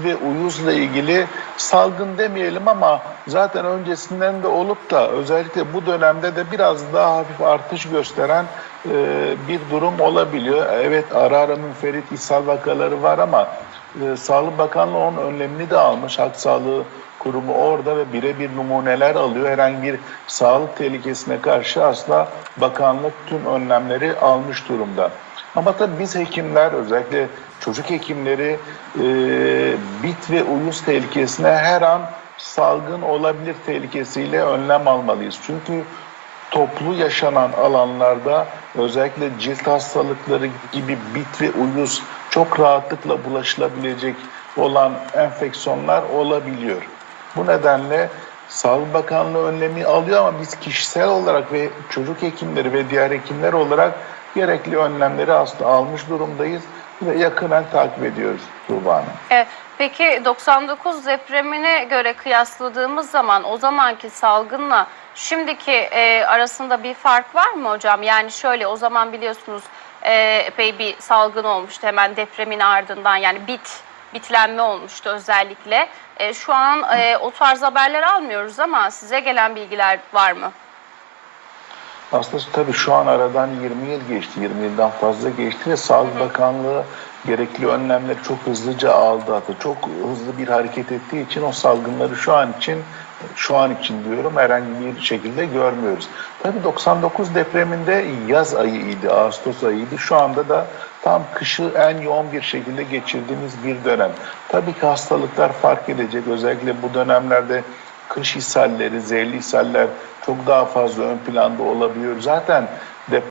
ve uyuzla ilgili salgın demeyelim ama zaten öncesinden de olup da özellikle bu dönemde de biraz daha hafif artış gösteren e, bir durum olabiliyor. Evet ara ara münferit ishal vakaları var ama e, Sağlık Bakanlığı onun önlemini de almış. Halk Sağlığı Kurumu orada ve birebir numuneler alıyor. Herhangi bir sağlık tehlikesine karşı asla bakanlık tüm önlemleri almış durumda. Ama tabii biz hekimler özellikle çocuk hekimleri e, bit ve uyuz tehlikesine her an salgın olabilir tehlikesiyle önlem almalıyız. Çünkü toplu yaşanan alanlarda özellikle cilt hastalıkları gibi bit ve uyuz çok rahatlıkla bulaşılabilecek olan enfeksiyonlar olabiliyor. Bu nedenle Sağlık Bakanlığı önlemi alıyor ama biz kişisel olarak ve çocuk hekimleri ve diğer hekimler olarak gerekli önlemleri aslında almış durumdayız ve yakından takip ediyoruz Tuğba Hanım. E, Peki 99 depremine göre kıyasladığımız zaman o zamanki salgınla şimdiki e, arasında bir fark var mı hocam? Yani şöyle o zaman biliyorsunuz e, epey bir salgın olmuştu hemen depremin ardından yani bit bitlenme olmuştu özellikle. E, şu an e, o tarz haberler almıyoruz ama size gelen bilgiler var mı? Aslında tabii şu an aradan 20 yıl geçti, 20 yıldan fazla geçti ve Sağlık Bakanlığı gerekli önlemleri çok hızlıca aldı. Hatta çok hızlı bir hareket ettiği için o salgınları şu an için şu an için diyorum herhangi bir şekilde görmüyoruz. Tabii 99 depreminde yaz ayıydı, Ağustos ayıydı. Şu anda da tam kışı en yoğun bir şekilde geçirdiğimiz bir dönem. Tabii ki hastalıklar fark edecek. Özellikle bu dönemlerde kış ishalleri, zehirli ishaller çok daha fazla ön planda olabiliyor. Zaten